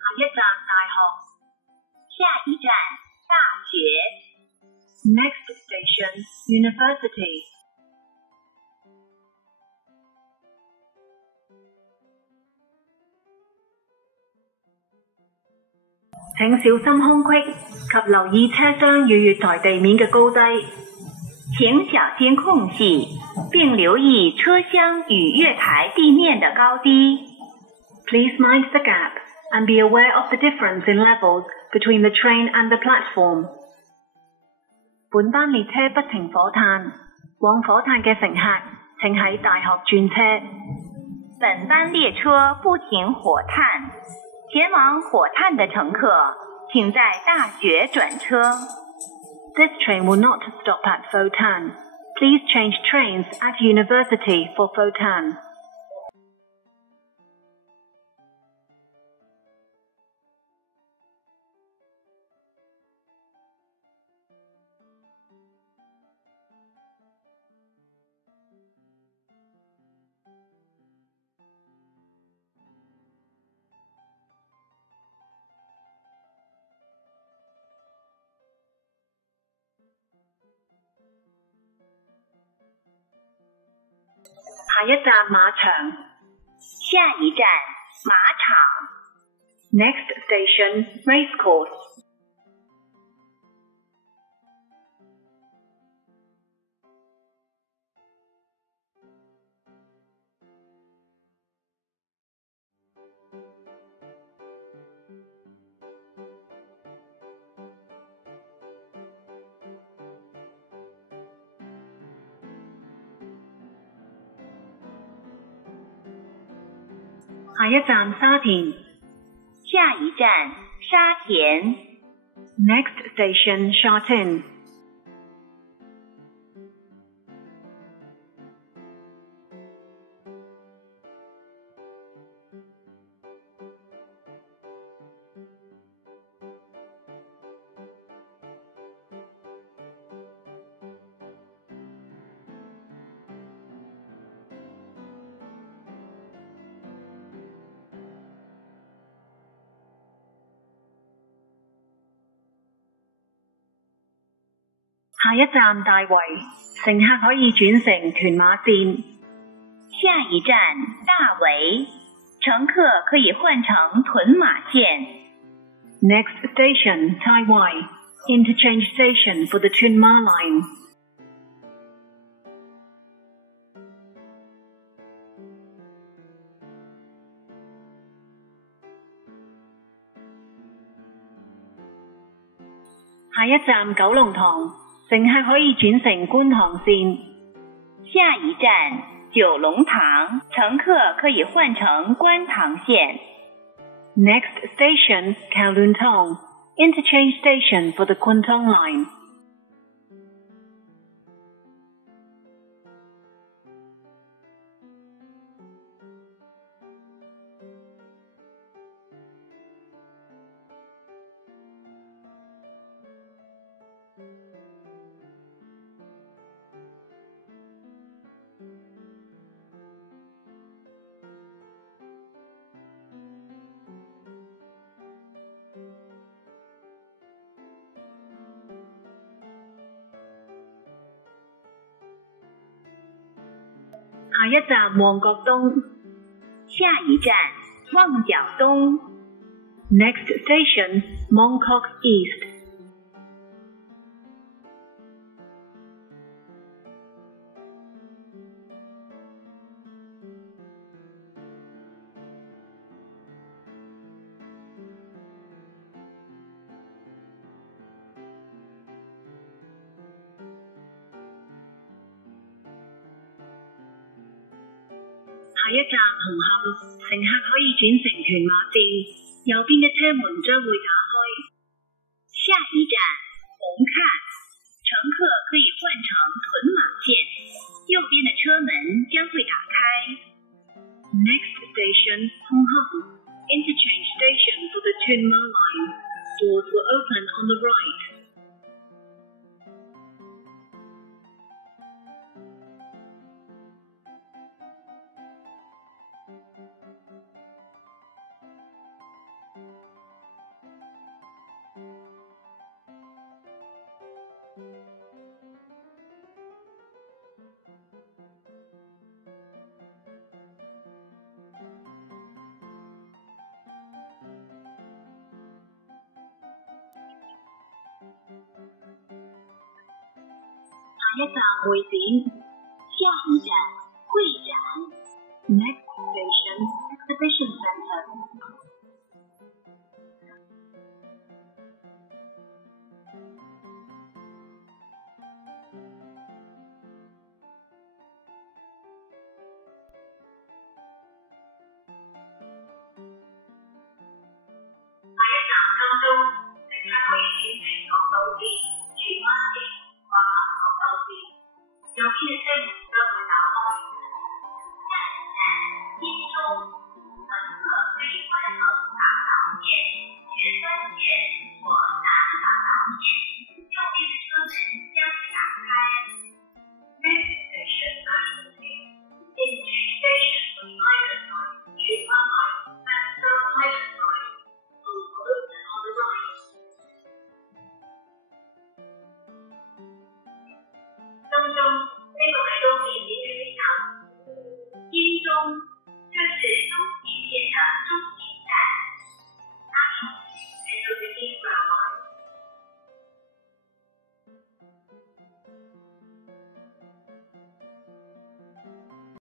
下一站大學。下一站大学。 Next station University。請小心空隙及留意車廂與月台地面嘅高低。請小心空隙，並留意車廂與月台地面的高低。Please mind the gap and be aware of the difference in levels between the train and the platform. 本班列車不停火炭，往火炭嘅乘客請喺大學轉車。本班列車不停火炭，前往火炭的乘客請在大學轉車。This train will not stop at Photan. Please change trains at University for Photan. 下一站馬場。下一站馬場。 Next station Racecourse。下一站沙田。下一站沙田。 Next station Shatin。下一站大圍，乘客可以轉乘屯馬線。下一站大圍，乘客可以換乘屯馬線。Next station Tai Wai，interchange station for the Tuen Ma line。下一站九龍塘，乘客可以轉乘觀塘線。下一站九龍塘，乘客可以換乘觀塘線。Next station Kowloon Tong，interchange station for the Kwun Tong line。下一站旺角東。下一站旺角東。 Next station Mongkok East。下一站紅磡，乘客可以轉乘屯馬線，右邊嘅車門將會打開。下一站紅磡，乘客可以換乘屯馬線，右邊的車門將會打開。Next station Hong Kong, interchange station for the 一站會展，下一站會展。Next station, Exhibition Center. 下一站金鐘，乘客可以選乘港島線、荃灣線或港島線，右邊嘅車門將會打開。下一站金鐘，乘客可以換乘港島線、荃灣線或南港島線，右邊的車門將會打開。Next station, National Gate. In two stations on either side, 荃灣 line and South Island line. On the right. 金鐘，呢個係都市點嘅地頭。金鐘。